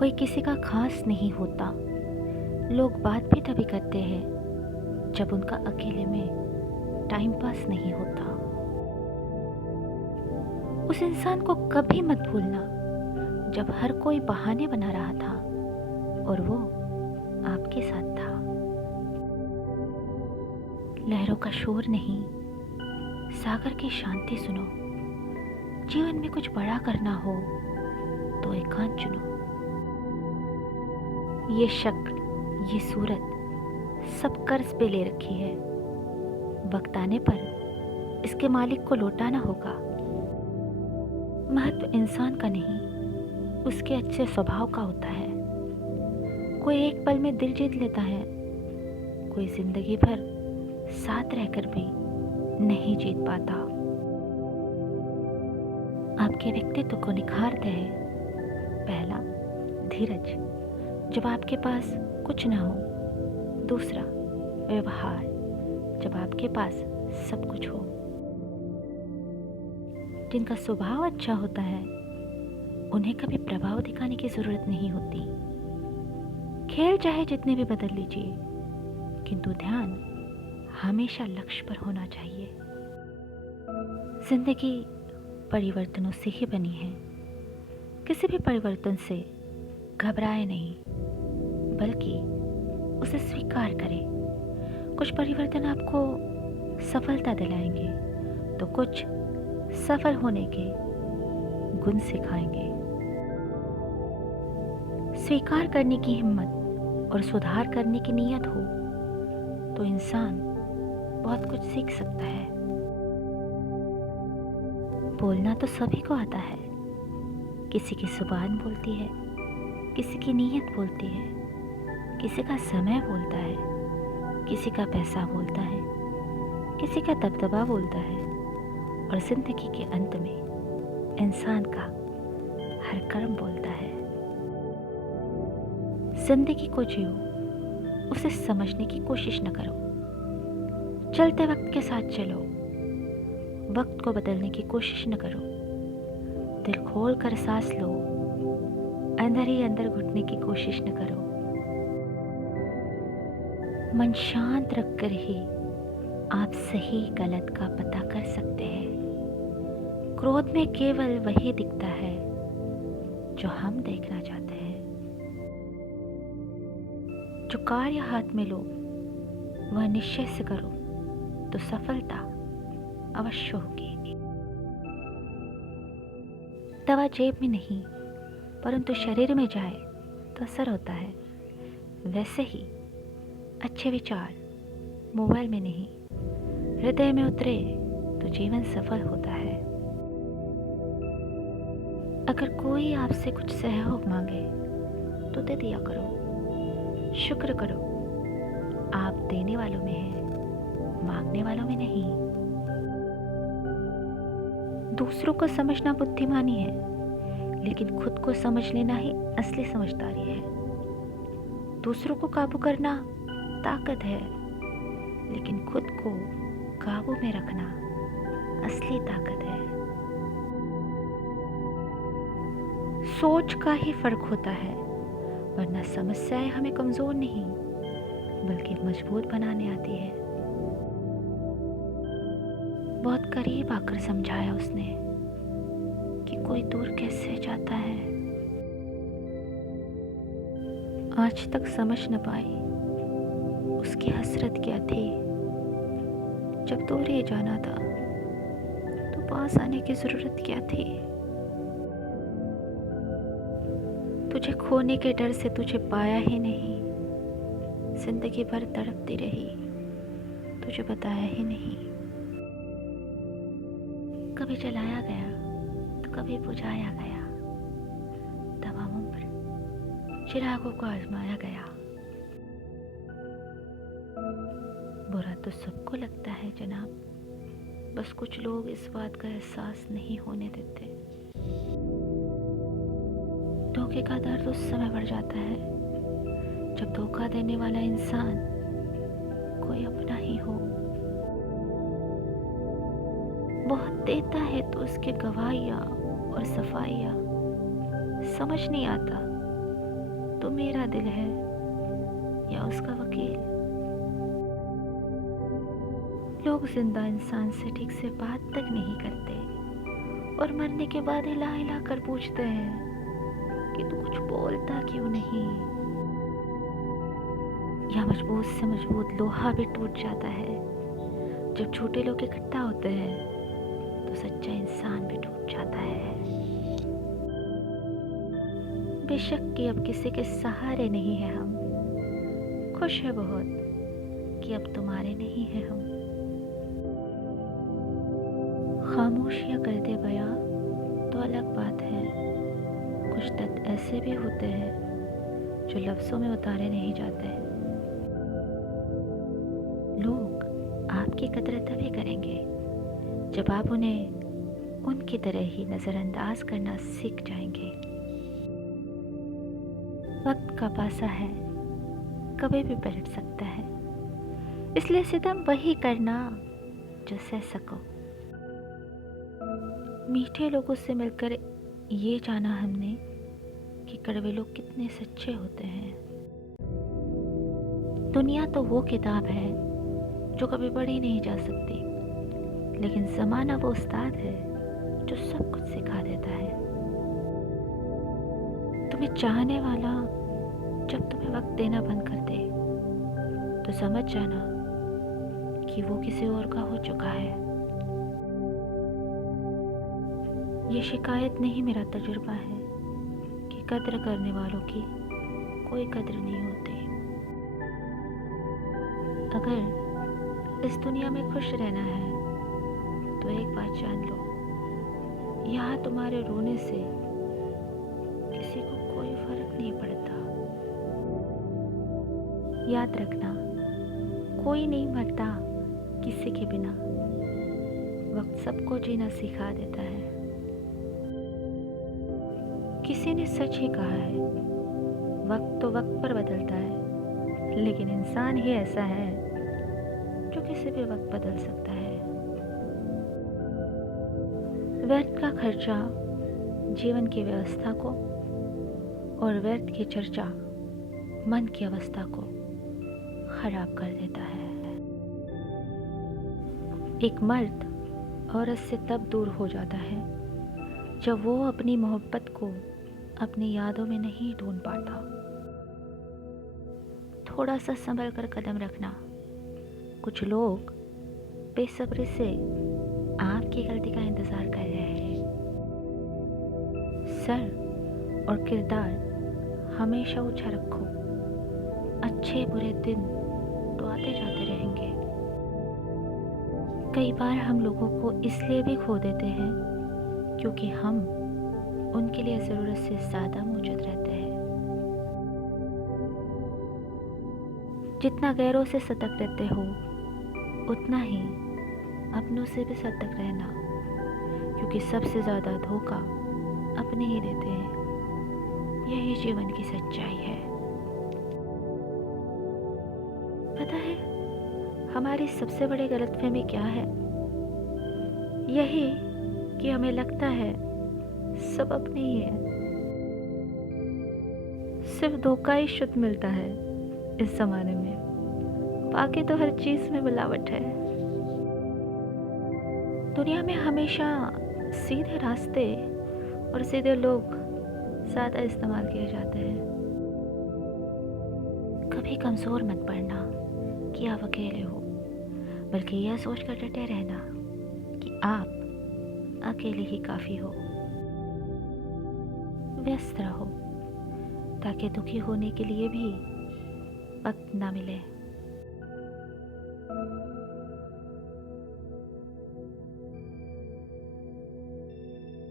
कोई किसी का खास नहीं होता। लोग बात भी तभी करते हैं जब उनका अकेले में टाइम पास नहीं होता। उस इंसान को कभी मत भूलना जब हर कोई बहाने बना रहा था और वो आपके साथ था। लहरों का शोर नहीं, सागर की शांति सुनो। जीवन में कुछ बड़ा करना हो तो एकांत चुनो। ये शक्ल, ये सूरत सब कर्ज पे ले रखी है। वक्त आने पर इसके मालिक को लौटाना होगा। महत्व इंसान का नहीं, उसके अच्छे स्वभाव का होता है। कोई एक पल में दिल जीत लेता है, कोई जिंदगी भर साथ रहकर भी नहीं जीत पाता। आपके व्यक्तित्व को निखारते हैं पहला, धीरज जब आपके पास कुछ ना हो। दूसरा, व्यवहार जब आपके पास सब कुछ हो। जिनका स्वभाव अच्छा होता है उन्हें कभी प्रभाव दिखाने की जरूरत नहीं होती। खेल चाहे जितने भी बदल लीजिए, किंतु ध्यान हमेशा लक्ष्य पर होना चाहिए। जिंदगी परिवर्तनों से ही बनी है। किसी भी परिवर्तन से घबराए नहीं, बल्कि उसे स्वीकार करें। कुछ परिवर्तन आपको सफलता दिलाएंगे तो कुछ सफल होने के गुण सिखाएंगे। स्वीकार करने की हिम्मत और सुधार करने की नीयत हो तो इंसान बहुत कुछ सीख सकता है। बोलना तो सभी को आता है। किसी की जुबान बोलती है, किसी की नीयत बोलती है, किसी का समय बोलता है, किसी का पैसा बोलता है, किसी का दबदबा बोलता है, और जिंदगी के अंत में इंसान का हर कर्म बोलता है। जिंदगी को जियो, उसे समझने की कोशिश न करो। चलते वक्त के साथ चलो, वक्त को बदलने की कोशिश न करो। दिल खोल कर सांस लो, अंदर ही अंदर घुटने की कोशिश न करो। मन शांत रखकर ही आप सही गलत का पता कर सकते हैं। क्रोध में केवल वही दिखता है जो हम देखना चाहते हैं। जो कार्य हाथ में लो वह निश्चय से करो तो सफलता अवश्य होगी। दवा जेब में नहीं परंतु शरीर में जाए तो असर होता है। वैसे ही अच्छे विचार मोबाइल में नहीं, हृदय में उतरे तो जीवन सफल होता है। अगर कोई आपसे कुछ सहयोग मांगे तो दे दिया करो। शुक्र करो, आप देने वालों में है, मांगने वालों में नहीं। दूसरों को समझना बुद्धिमानी है, लेकिन खुद को समझ लेना ही असली समझदारी है। दूसरों को काबू करना ताकत है, लेकिन खुद को काबू में रखना असली ताकत है। सोच का ही फर्क होता है, वरना समस्याएं हमें कमजोर नहीं बल्कि मजबूत बनाने आती है। बहुत करीब आकर समझाया उसने कि कोई दूर कैसे जाता है। आज तक समझ न पाई उसकी हसरत क्या थी। जब दूर ही जाना था तो पास आने की जरूरत क्या थी। तुझे खोने के डर से तुझे पाया ही नहीं, जिंदगी भर तड़पती रही, तुझे बताया ही नहीं। कभी जलाया गया तो कभी बुझाया गया, तमामों पर चिरागों को आजमाया गया। बुरा तो सबको लगता है जनाब, बस कुछ लोग इस बात का एहसास नहीं होने देते। धोखे का दर्द उस समय बढ़ जाता है जब धोखा देने वाला इंसान कोई अपना ही हो। बहुत देता है तो उसके गवाहियाँ और सफाइयाँ समझ नहीं आता तो मेरा दिल है या उसका वकील। लोग जिंदा इंसान से ठीक से बात तक नहीं करते और मरने के बाद हिला हिला कर पूछते हैं कि तू कुछ बोलता क्यों नहीं। या मजबूत से मजबूत लोहा भी टूट जाता है। जब छोटे लोग इकट्ठा होते हैं तो सच्चा इंसान भी टूट जाता है। बेशक कि अब किसी के सहारे नहीं है हम, खुश है बहुत कि अब तुम्हारे नहीं है हम। खामोशियाँ कर दे बयां तो अलग बात है। कुछ तथ्य ऐसे भी होते हैं जो लफ्ज़ों में उतारे नहीं जाते। लोग आपकी कदर तभी करेंगे जब आप उन्हें उनकी तरह ही नज़रअंदाज करना सीख जाएंगे। वक्त का पासा है, कभी भी पलट सकता है, इसलिए सितम वही करना जो सह सको। मीठे लोगों से मिलकर ये जाना हमने कि कड़वे लोग कितने सच्चे होते हैं। दुनिया तो वो किताब है जो कभी पढ़ी नहीं जा सकती, लेकिन ज़माना वो उस्ताद है जो सब कुछ सिखा देता है। तुम्हें चाहने वाला जब तुम्हें वक्त देना बंद कर दे तो समझ जाना कि वो किसी और का हो चुका है। ये शिकायत नहीं, मेरा तजुर्बा है कि कद्र करने वालों की कोई कद्र नहीं होती। अगर इस दुनिया में खुश रहना है तो एक बात जान लो, यहाँ तुम्हारे रोने से किसी को कोई फर्क नहीं पड़ता। याद रखना, कोई नहीं मरता किसी के बिना। वक्त सबको जीना सिखा देता है। किसी ने सच ही कहा है, वक्त तो वक्त पर बदलता है, लेकिन इंसान ही ऐसा है जो किसी भी वक्त बदल सकता है। व्यर्थ का खर्चा जीवन की व्यवस्था को और व्यर्थ की चर्चा मन की अवस्था को खराब कर देता है। एक मर्द औरत से तब दूर हो जाता है जब वो अपनी मोहब्बत को अपनी यादों में नहीं ढूंढ पाता। थोड़ा सा संभल कर कदम रखना। कुछ लोग बेसब्री से आपकी गलती का इंतज़ार कर रहे हैं। सर और किरदार हमेशा ऊंचा रखो। अच्छे बुरे दिन तो आते जाते रहेंगे। कई बार हम लोगों को इसलिए भी खो देते हैं क्योंकि हम उनके लिए ज़रूरत से ज़्यादा मौजूद रहते हैं। जितना गैरों से सतर्क रहते हो उतना ही अपनों से भी सतर्क रहना, क्योंकि सबसे ज़्यादा धोखा अपने ही देते हैं। यही जीवन की सच्चाई है। पता है हमारी सबसे बड़ी गलतफहमी क्या है? यही कि हमें लगता है सब अपने ही है। सिर्फ धोखा ही शुद्ध मिलता है इस जमाने में, बाकी तो हर चीज में मिलावट है। दुनिया में हमेशा सीधे रास्ते और सीधे लोग ज़्यादा इस्तेमाल किए जाते हैं। कभी कमज़ोर मत पड़ना कि आप अकेले हो, बल्कि यह सोच कर डटे रहना कि आप अकेले ही काफ़ी हो। व्यस्त रहो ताकि दुखी होने के लिए भी वक्त ना मिले।